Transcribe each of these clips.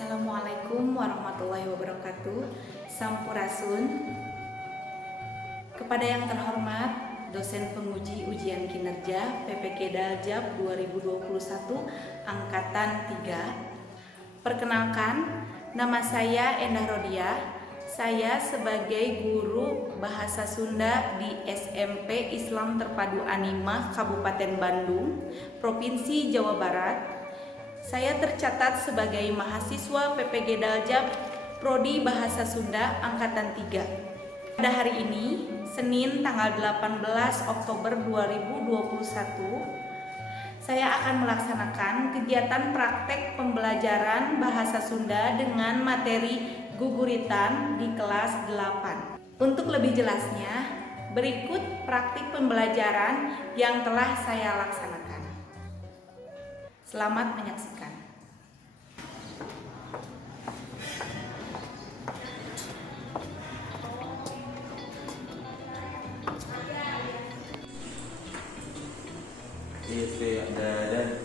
Assalamualaikum warahmatullahi wabarakatuh. Sampurasun. Kepada yang terhormat dosen penguji ujian kinerja PPK Daljab 2021 Angkatan 3. Perkenalkan, nama saya Endah Rodia. Saya sebagai guru Bahasa Sunda di SMP Islam Terpadu Animah Kabupaten Bandung, Provinsi Jawa Barat. Saya tercatat sebagai mahasiswa PPG Daljab Prodi Bahasa Sunda Angkatan 3. Pada hari ini, Senin tanggal 18 Oktober 2021, saya akan melaksanakan kegiatan praktek pembelajaran Bahasa Sunda dengan materi guguritan di kelas 8. Untuk lebih jelasnya, berikut praktik pembelajaran yang telah saya laksanakan. Selamat menyaksikan.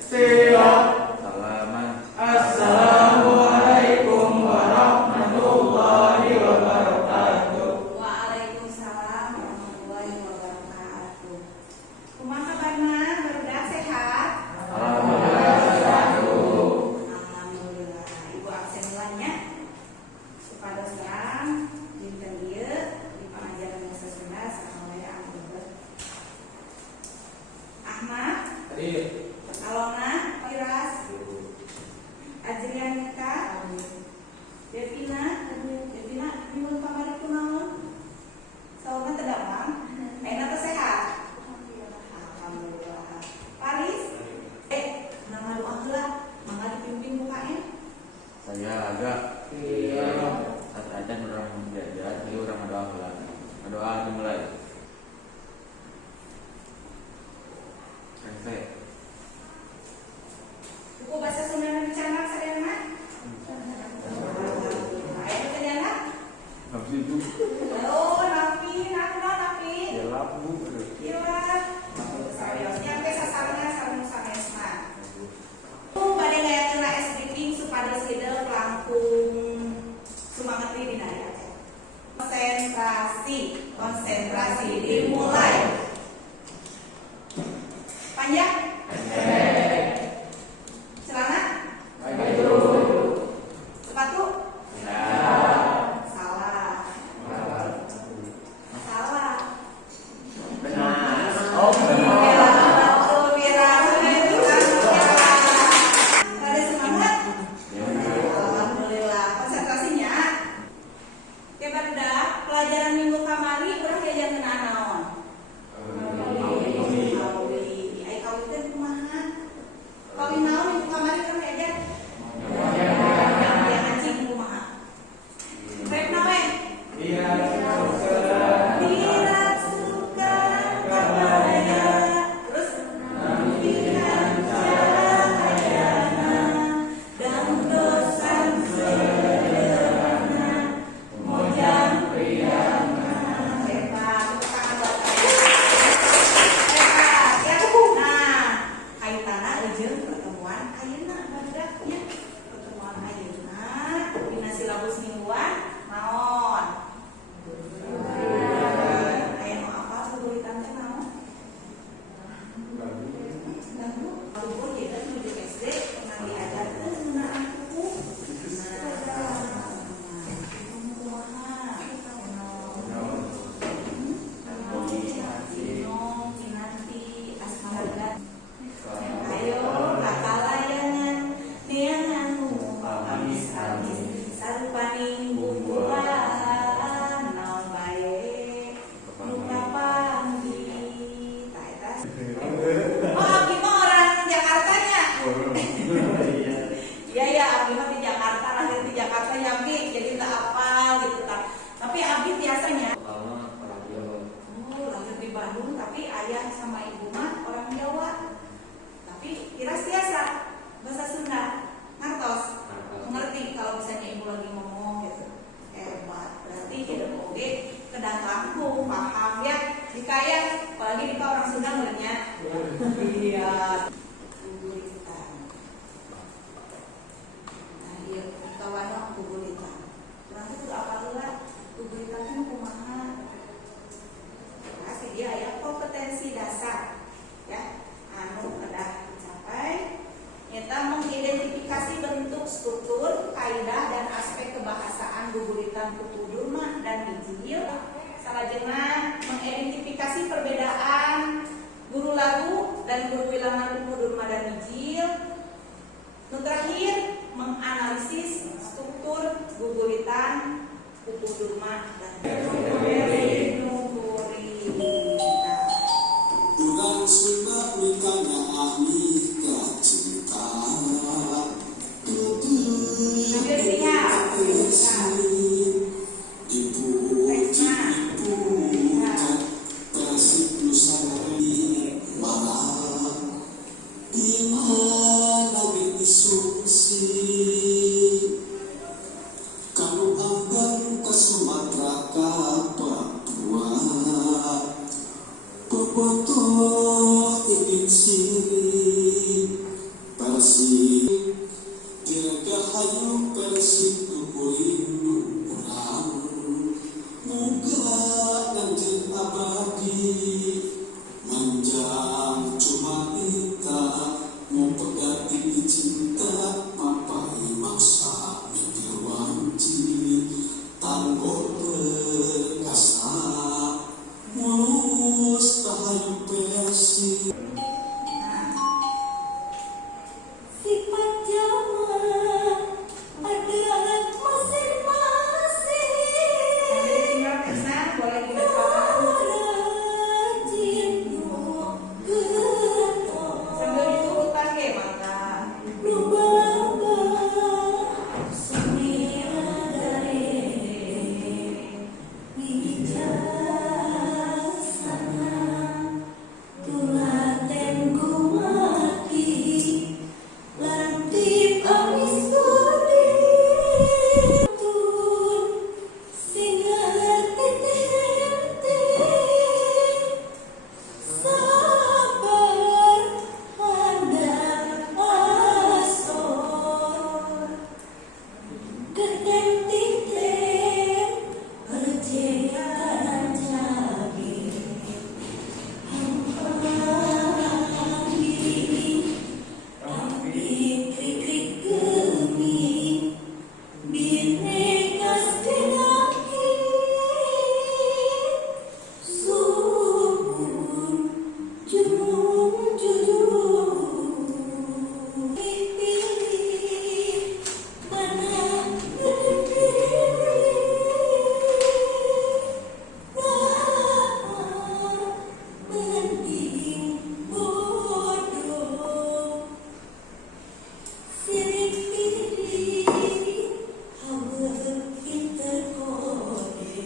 Siap. Salaman. Assalamualaikum warahmatullahi wabarakatuh. Waalaikumsalam warahmatullahi wabarakatuh. Kumaha kabarna? Barudak sehat? Alhamdulillah. Ibu absen heulanya. Supados urang dinten dieu di pengajaran bahasa Sunda saha anggeus. Ahmad, Alona, Firas, Adrianika, Devina, nyuwun pamari kunaon? Saurna teu damang? Ayeuna teh sehat? Alhamdulillah. Paris? Nama doa heula, mangga dipimpin ku KM. Saya agak saat ajan orang belajar, jadi orang doa ulang. Doa dimulai. Buku bahasa Sunda nu dicamak sareana? Aya teh diana? Habis itu Oh, Nafi, Nafi. lapu. Iya. Sayosnya teh sasarna sareng sanesna. Bade ngayakeun AS briefing supados hideup langkung sumanget dina ya. Konsentrasi dimulai. Panjang? Celana? Sepatu? Salah. Betul, Mira. Ada semangat? Alhamdulillah. Konsentrasinya? Oke, barudak pelajaran minggu kamari urang diajarkeun naon? Kawin naon minggu kamari urang diajar? Yang anjing kumaha? Rep nawe? Tidak suka kabaya. Terus? Pilihan cahayana dan dosan sederhana mojang priyana. Hebat, tepuk tangan buat saya. Hebat, ya. Nah, kaitanna jeung pertemuan ayeuna barudak nya. Pertemuan ayeuna dina silabus mingguan naon? Aya nu apa guguritan teh naon? Lagu kita di SD pernah diajarkeun ngeunaan buku. Kinanti, asmaraga. Ayo, kakalayangan, neanganmu habis-habis, sarupaning bumbuan, naon bae, nu kapanggi, ta eta. Oh, abdi mah orang Jakartanya. Iya, abdi mah di Jakarta, lahir di Jakarta ya, Abdi, jadi tak apal gitu kan. Tapi abdi biasanya lahir di Bandung, tapi ayah sama ibu mah orang Jawa. Tapi Iras biasa bahasa Sunda, ngartos, mengerti kalau misalnya ibu lagi ngomong gitu. Hebat, berarti hidup oge kedah langkung, paham ya. Jika ya, apalagi jika orang Sunda ngernya. Iya. Guguritan. Nah, iya, guguritan putu durma dan mijil. Salajengna mengidentifikasi perbedaan guru lagu dan guru wilangan putu durma dan mijil. Yang terakhir menganalisis struktur guguritan putu durma dan Urang Sunda mikanya ahli kacinta Persib Nusantara marah dimana instruksi kanu ambang ke Sumatera ke Papua bobotoh ingin siri Persib diragahayu Persib nukurin urang muga lanjut abadi manjang cuma kita mau pegati cinta papai maksa mikir wanci tanggul berkasa mulus tahayu Persib. Sifat zaman adalah masing-masing. tinggal pesan boleh dibacakan Rajin sambil diturut pakai maka Rubaba sumiragare wijaksana tulaten kumati lantip amis budi tun singar tete sabar handap asor gedeng titeng perjalanan cabi tapi krik gemi bineka sedaki subur jujur pilih mana mending bodoh sirik pilih hawa pinter kode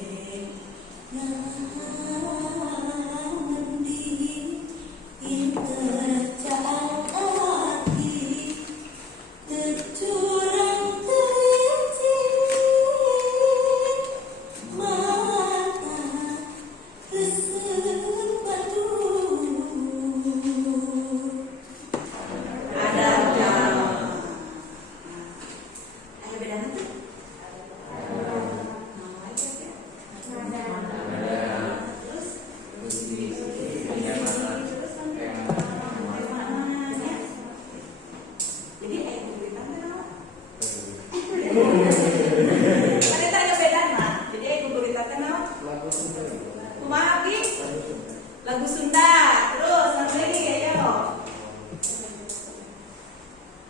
mending pinter hati tercurang terlicin mata resep batu ada jam. Ada bedanya tuh? Nama aja ya. Terus mana-mananya. Jadi guguritan kan apa? Ada tanya bedanya. Jadi guguritan kan apa? Kumaha Ki? Lagu Sunda. Terus satu lagi ayo.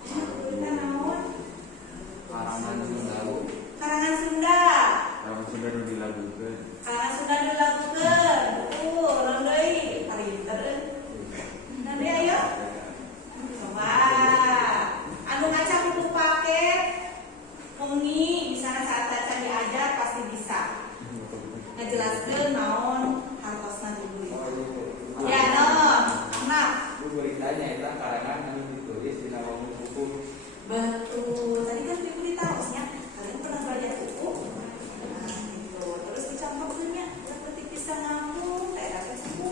Guguritan naon? Karangan Sunda. Karangan Sunda. Karangan Sunda nu dilagukeun. Karangan Sunda dilakukan. Orang deui parinter. Nanti ayo. Coba. Anu ngaca buku paket. Wengi misalnya saat aca diajar pasti bisa. Ngejelaskeun naon hartosna guguritan. Ya, non. Nah, Guguritanya itu karangan anu ditulis di nama buku. betul. Tadi kan guguritan harusnya kalian pernah belajar buku. Nah, gitu. Terus dicampurkannya seperti pisang ngambung, daerah buku.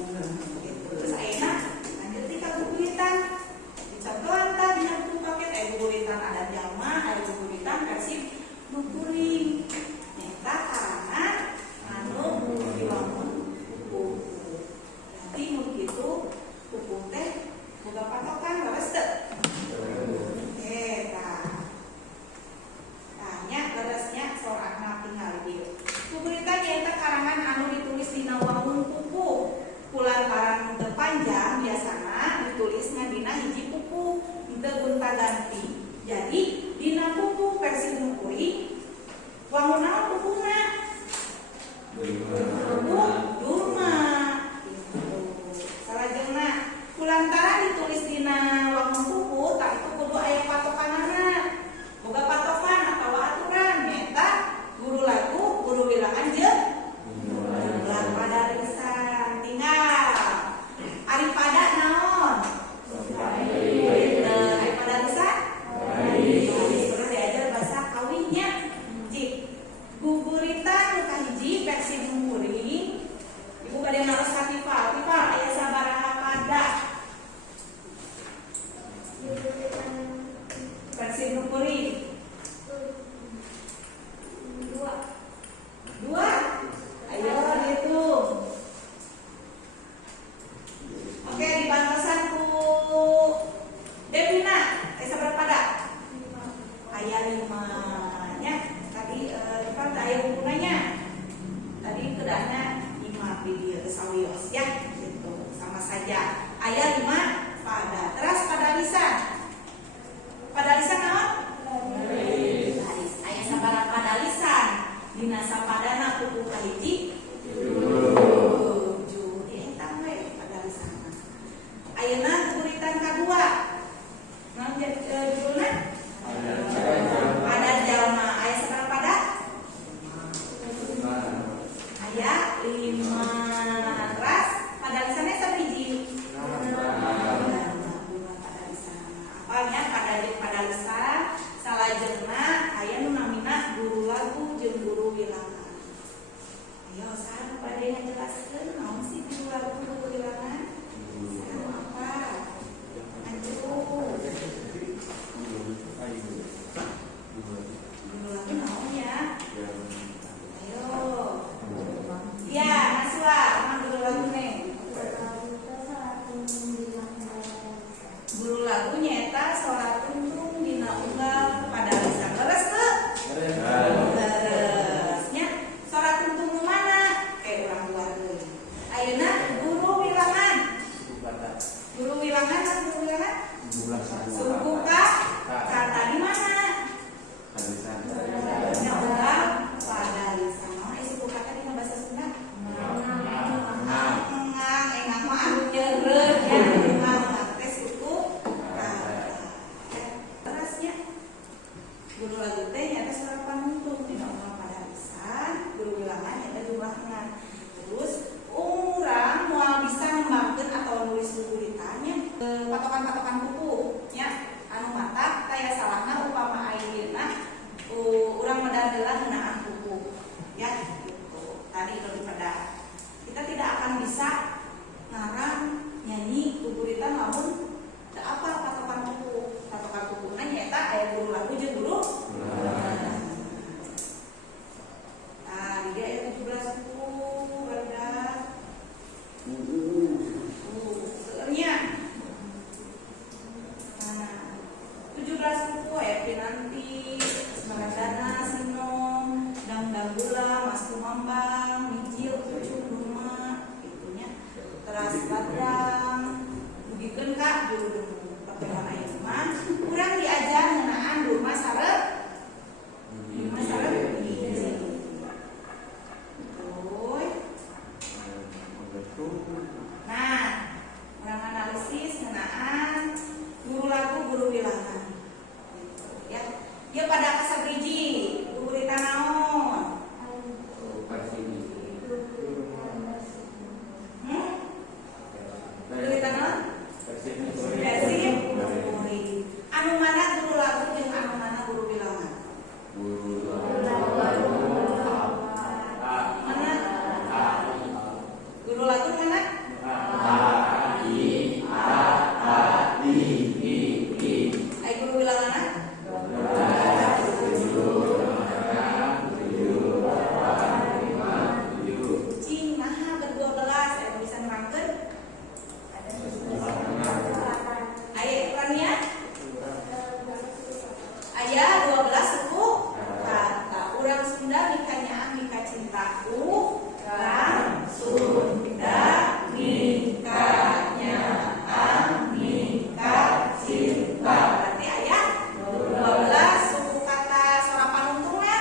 Gitu. Terus enak. Lanjut di guguritan. Dicontohan tadi dengan buku paket guguritan ada jama, ada guguritan Persib nukuring. Nyata karangan anu diwaca naon kukunya? Durma. Salajengna kulantaran ditulis dina wangun kuku, tak itu kudu aya patokanana. Boga patokan atau aturan nyata guru lagu, guru bilangan jeung jumlah padalisan. Tinggal ari pada naon? Ari padalisan? Terus diajar bahasa kawinnya. Cik guguritan nu kahiji versi muring. Ibu kadang harus Hatifah aya sabaraha pada versi muring. Dua. Ayo dihitung. Oke, dibantasan ku Devina. Aya sabaraha pada? Aya 5 nya. Tadi kan aya hubungannya. Tadi kedahna 5 video sawios ya. Gitu. Sama saja. Aya 5 pada. Terus pada lisan. Pada lisan naon? Baris. Aya sabaraha pada lisan? Dina sapadana kuku kahiji. 7. Eta we pada lisan. Ayeuna guguritan kadua. Naon judulna? Pada jalma. Aya sabaraha pada? Aya 5. Ras pada lisannya sabiji. Apalnya pada lisan salajengna aya nu namina guru lagu jeung guru bilangan. Ayo saha pada ngajelaskeun naon sih guru lagu guru bilangan? Saha apa? Anjur. Guru lagu naon ya? Ayo. Ya, Naswa, mana guru lagu nih? Guru lagu nyata sholat tuntung dina unggal pada lisan. Leres tuh? Leresnya sholat tuntung nu mana? Urang luar deui. Ayeuna guru bilangan. Guru bilangan kan guru bilangan? Suku kata di mana? Nya unggal pada lisan. Suku kata di bahasa Sunda? Engang mah anu nyeureut ya. Guru lagu teh nyata suara panuntung dina unggal pada lisan, guru bilangan nyata jumlahna. Terus urang moal bisa ngembangkeun atau nulis guguritannya patokan-patokan buku nya anu mata kaya salahna upama ayeuna urang medadeulan ngeunaan buku ya gitu. Tadi lebih pada kita tidak akan bisa ngarang nyanyi guguritan lamun teu apa patokan buku. Patokan bukuna nyata aya guru lagu jeung guru. Nah, dia aya 17 buku barudak. Seueurnya. Nah, 17 buku aya Pinanti, Smaragdana, Sinom, Dangdang Gula, Mas Kumambang, Mijil, Cucuk, Nurma, itunya. Teras Badang, dugikeun ka juru pertemuan aya mah urang diajar ngeunaan Nurma sareng Nurma sareng hiji. Nah, urang analisis ngeunaan guru lagu guru bilangan. Ya, dia pada kasabriji guru di naon? Guru di naon? Persib. Anu mana guru lagu jeung anu mana guru bilangan? Mana? Guru lagu mana? Ai guru bilangan? Cing, nah ke-12 aya bisa nerangkeun? Aya iklannya? Aya 12 suku kata. Urang Sunda mika nyaang mika cintaku langsung da mika nyaang mika cinta. Berarti aya 12 suku kata sora panuntunna.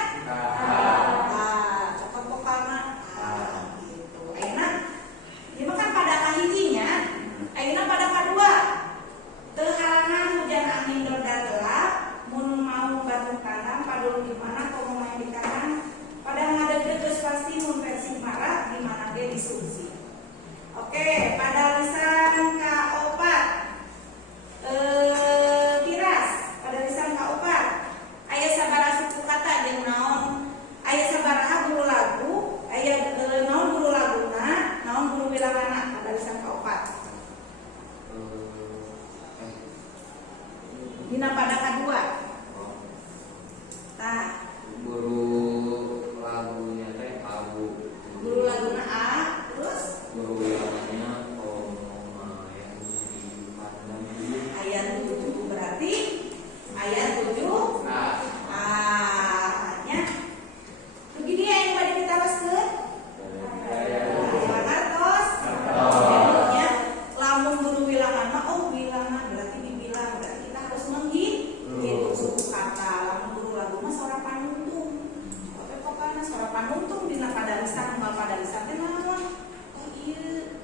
panuntung dina padalisan mal padalisan teh naon? Oh ieu.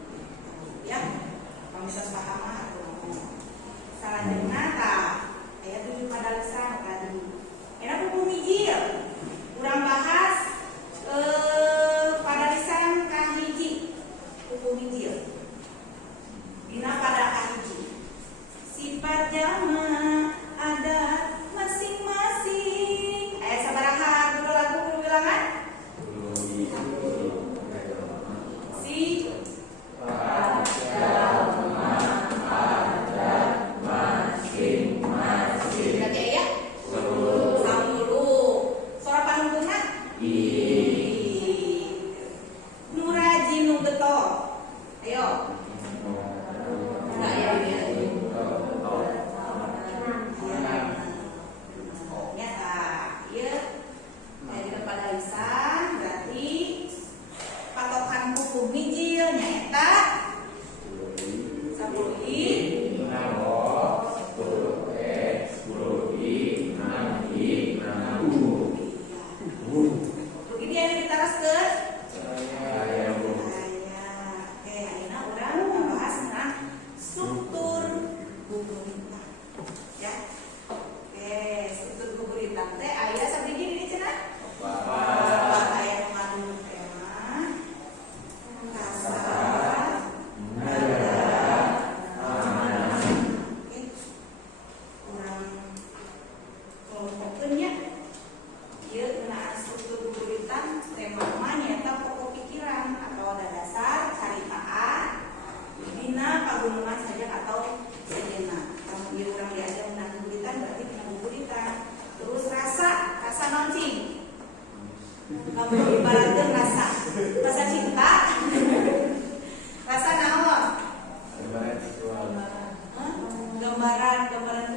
Ya. Pamitos paham mah atuh. Salanjutna tah aya 7 padalisan tadi. Era buku mijil. Urang bahas padalisan kahiji. Buku mijil. Dina pada kahiji. Sifat jamak adat masing-masing. Aya sabaraha dulu lagu kudu bilangan? Berarti aya 10. Suara panuntunna? Nu rajin nu getol. Ayo. Nah, ya, ya. Ya, iya. Dari padalisan berarti patokan hukum mijil nyaeta 10 begini yang kita raskeun. Oke, ayeuna urang ngabahas tentang struktur guguritan. Ya. Oke, struktur guguritan teh aya sabiji di cenah? Aya mengandung tema, rasa, oke. Urang kelompokkeun nya. Ieu ngeunaan struktur guguritan tema mah nyaeta pokok pikiran atau dasar caritaan dina pagunungan sajak atau sejenak. Kalau ieu urang diajar ngeunaan guguritan berarti dina guguritan. Terus rasa naon cing? Kamu ibaratkeun rasa cinta. Rasa naon? Gambaran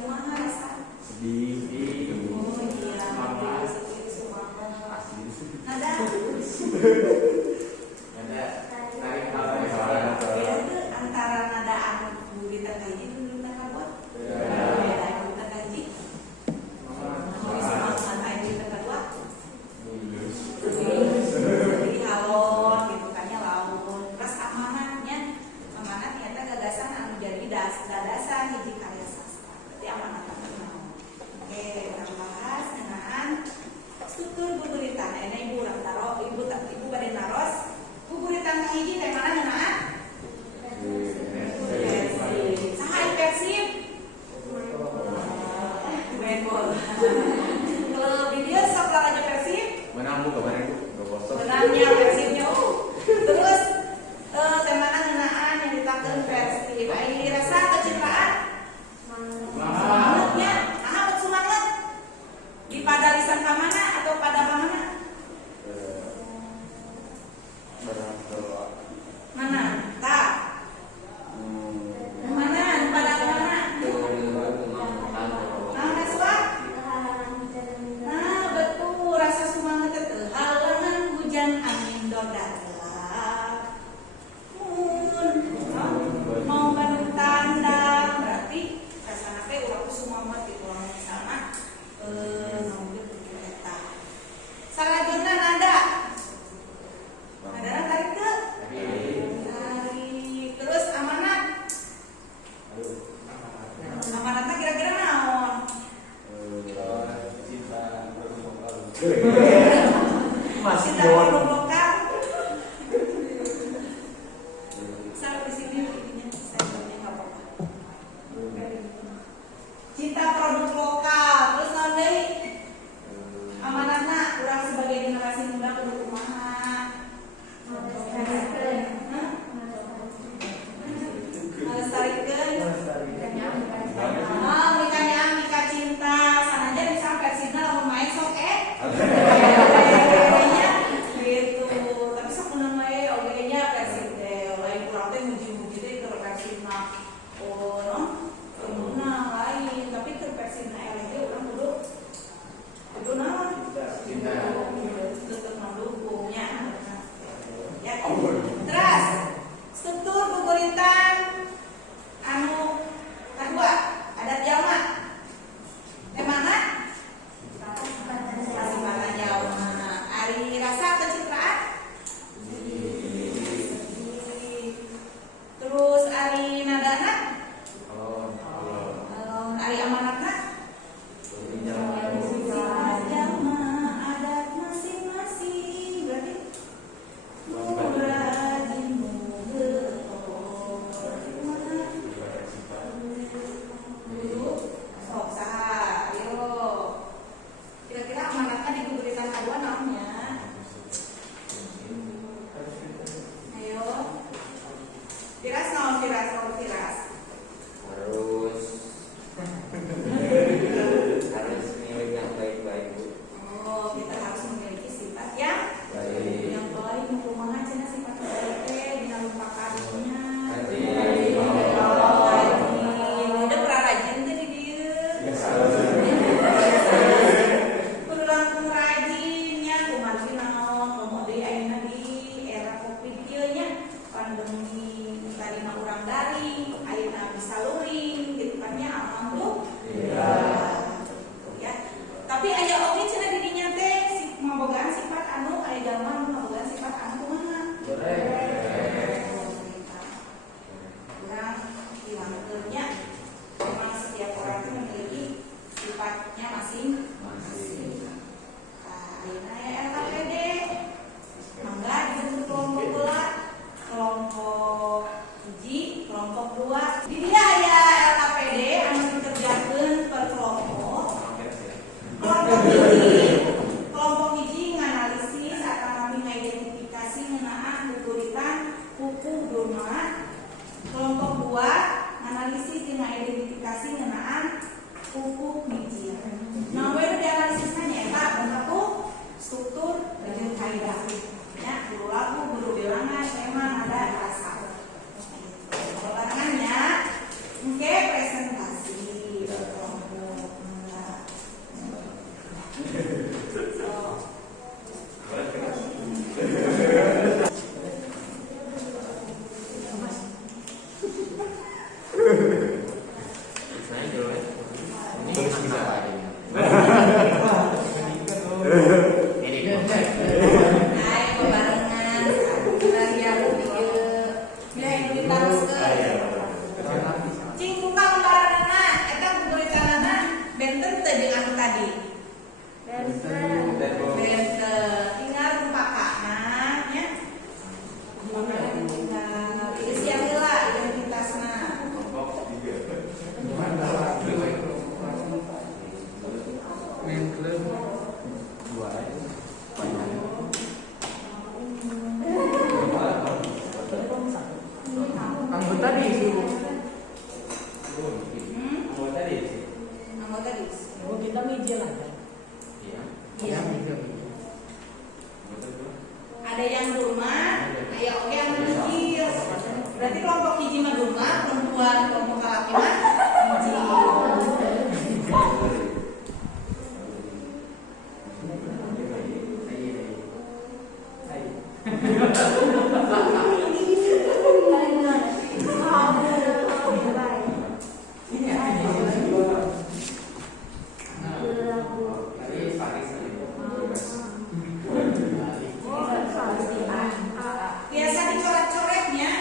kumaha rasa? Oh iya, sedih semangat. Nada. Beda tuh antara nada anu guguritan kahiji jeung guguritan kadua. Beda guguritan kahiji. Mau semangat aya guguritan kadua. Jadi halon gitu kan ya lamun. Terus amanatnya. Amanat nyata gagasan anu jadi dadasan hiji karya sastra. Berarti amanat. Oke, kita bahas ngeunaan struktur guguritan. Ini ibu urang taro, ibu bade naros. Guguritan kahiji teh mana ngeunaan? Persib. Saha Persib? Main bola. Kalau video sok olahraga Persib? Menang Bu kemarin Bu. 2-0. Menangnya Persibnya. Terus temana ngeunaan yang ditakeun Persib. Aya rasa kecintaan? Semangatnya, nah semangat di padalisan ka mana atau pada ka mana? Mana? Tak. Mana? Pada ka mana? Nah, rasa? Nah, betul rasa semangat itu. Halangan hujan angin dodak. Mau bandung tandang berarti rasana teh urang semangat gitu lamun misalna ngomongin bikin eta. Salajengna nada. Nadana tarik teu? Tarik. Terus amanat. Amanatna kira-kira naon? Masih Cinta jawab. produk lokal. Salah di sini ininya saya enggak apa-apa. Cinta produk lokal. Terus naon deui? Amanatna urang sebagai generasi muda kudu kumaha? Ngelestarikeun. Mikanya mika cinta. Sanajan bisa Persibna lamun main sok kayaknya gitu. Tapi sakunaon wae oge-nya Persib teh. Lain urang teh muji-muji teh ke Persibna. Oh, no. Menang lain, tapi ke Persibna eleh ge urang kudu naon? Tetep mendukungnya. Ya. Terus struktur guguritan anu kedua adat jamak. Temana? Masih pada jamak. Ari rasa Ada yang rumah, ayo oke yang menuju. Berarti kelompok hiji mah rumah, perempuan kelompok laki mah hiji. Biasa dicoret-coretnya.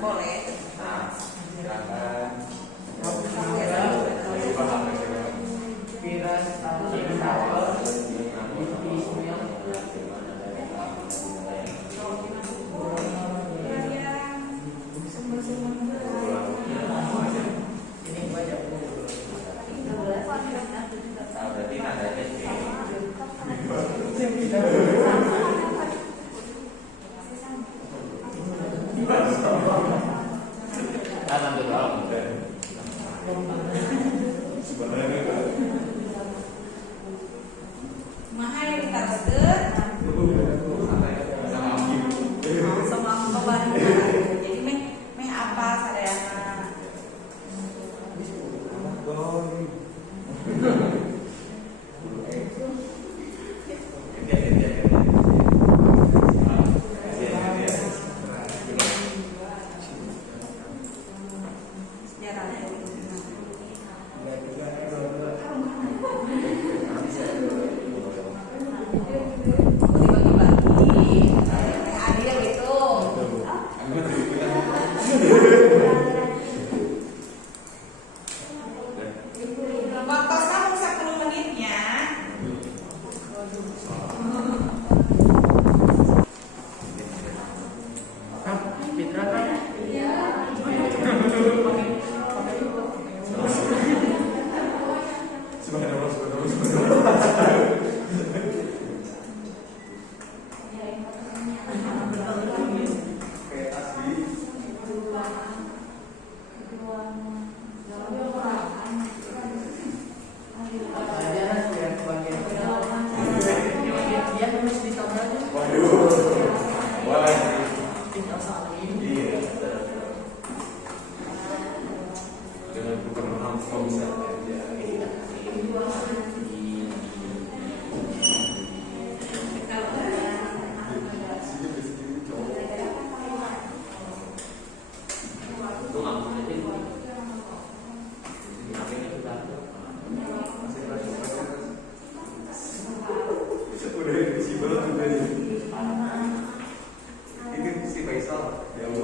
Boleh. Berarti nadanya C. Nanti doang. Mahal kita deket. Sama kemarin. Jadi meh apa sadayana. Dibagi-bagi. Adil gitu. Waktu kamu 10 menitnya. Fitra kan? Itu si Faisal yang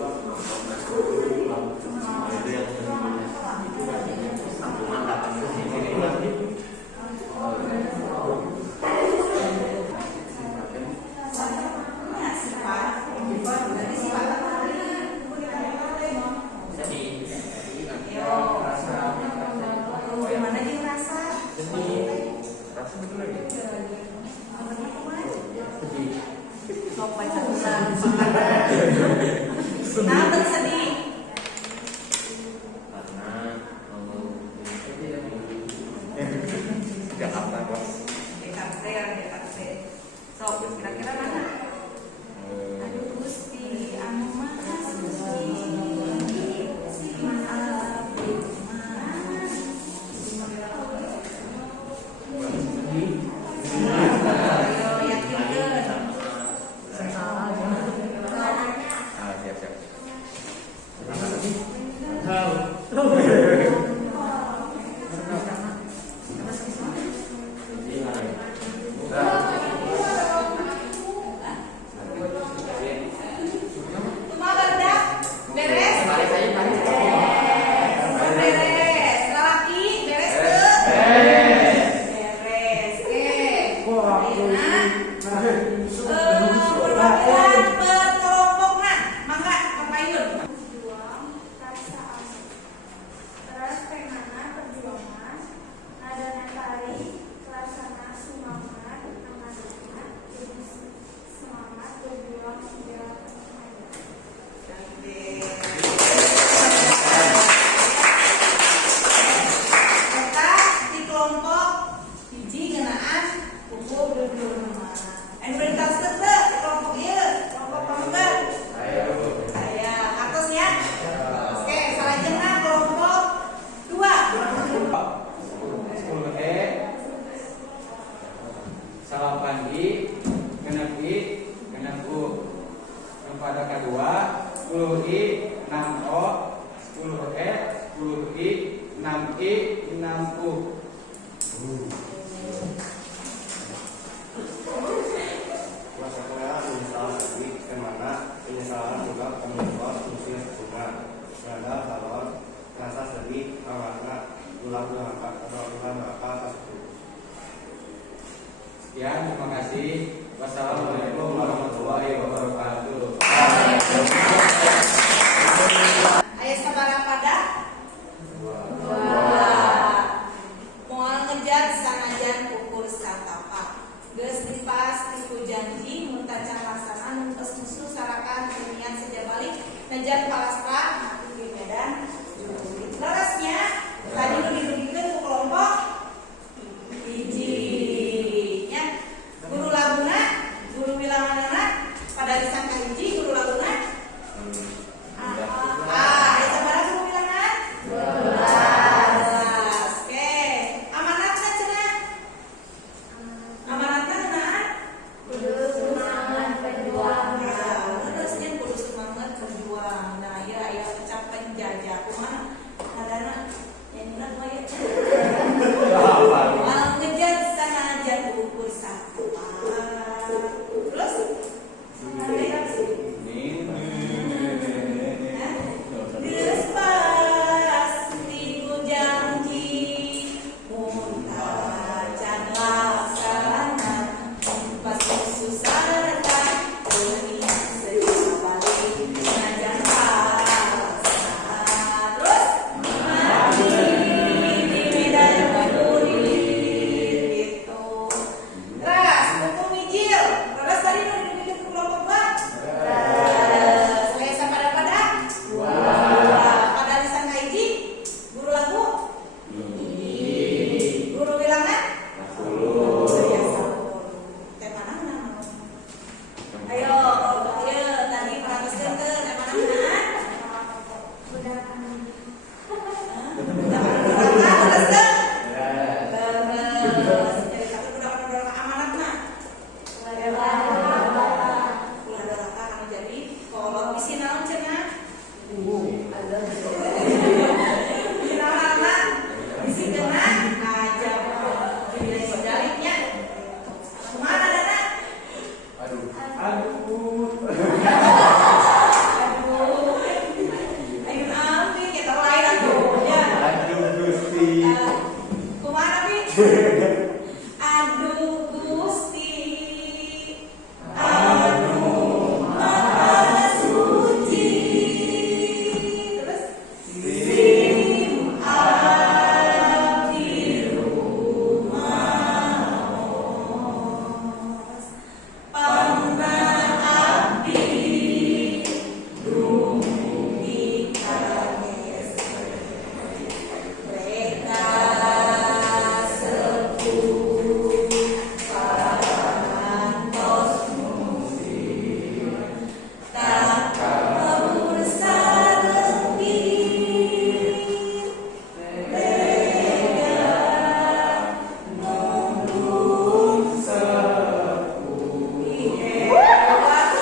pada kedua 10I 6O 10E 10I 6I 6U. Masalah penyesalan tadi kemana penyesalan juga penyebab fungsi hubungan pada calon rasa sedih karena ulang neraka tersebut. Sekian, terima kasih. Wassalamualaikum warahmatullahi wabarakatuh. Ayah sabaraha pada? Moal ngejar sanajan ukur satapa. Geus dipas tipu janji mun tacan laksana nungtos musuh sarakan dunia sejabalik nejar palastra mati di medan. Terusnya tadi nu dirugikeun ku kelompok hiji nya guru laguna, guru wilanganana pada disangka hiji guru laguna. Ayah sabaraha guru wilangan? 12. Oke, amanatna cenah. Amanatna naon? Kudu semangat berjuang. Terus nya kudu semangat berjuang. Nah, ya aya ucap penjajah kumaha? Kadana nyanyian wae. Mal ngejar sanajan ukur satapa. Terus geus pasti ku janji mun tacan laksana pasti susahkan dunia sejabalik najan palastra. Terus mati di medan prajurit gitu. Terus hukum wijil. Terus tadi nu dibikin ke kelompok bang. Saya sabaraha pada? Pada lisan kaiji, guru lagu, guru bilangan, ya 10. Teh mana nama? Ayo, tadi perhatikan ke teh mana? Udah terus ke? Terus jadi satu udah amanat mah. Ulah doraka kanu jadi kolot bisi naon cenah? Kenalana bisi kenal aja jadi sebaliknya. Kemana dana? Aduh. Ayo ambi kita lain atuh ya. Kemana bi? Aduh Gusti. Aduh Maha Suci. Terus sim abdi rumaos pamna abdi dumugi kages mereka sepuh parantos musik tak kabur sarengin mereka nulung sepuh hebat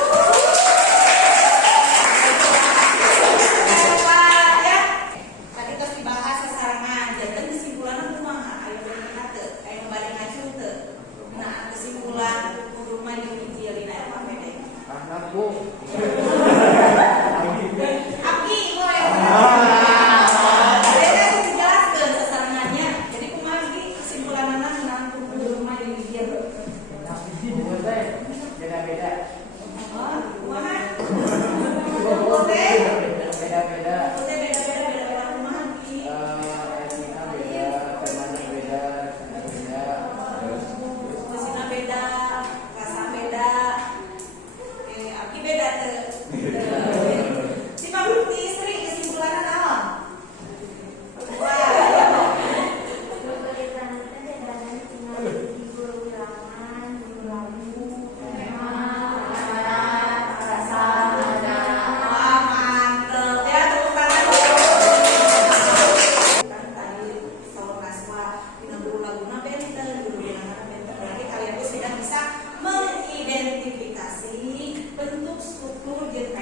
ya. Tadi terus dibahas sasarangan, jadi kesimpulannya kumaha? Ayo berenang teu, ayo balik ngacu teu. Nah, kesimpulan kudu mah diwijilin aya apa beda? Abdi boy. Beda dijelaskeun sasarangannya. Jadi kumaha di kesimpulanana nang kudu mah diwijil. Beda-beda. Oh, kumaha? Oke. Beda-beda. Oke, beda-beda kumaha di? Etika beda, temannya beda, rasanya beda. Kesina beda, rasa beda. Oke, Abdi beda teu. Si Pak istri kesimpulanna naon? Wah. Mantep ya, tepuk tangan dulu. Kan tadi kalau naswa dina guru laguna benten, guru bilangan benten. Berarti kalian tuh sudah bisa mengidentifikasi bentuk struktur jeung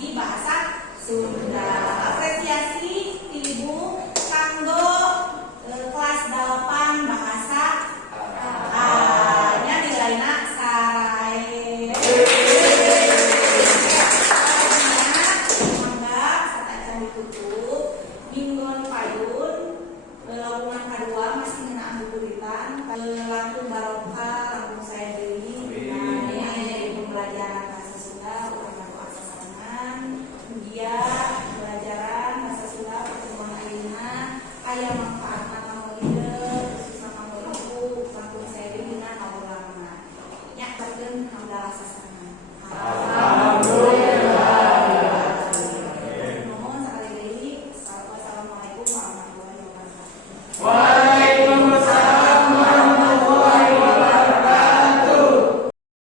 ngaji bahasa Sunda.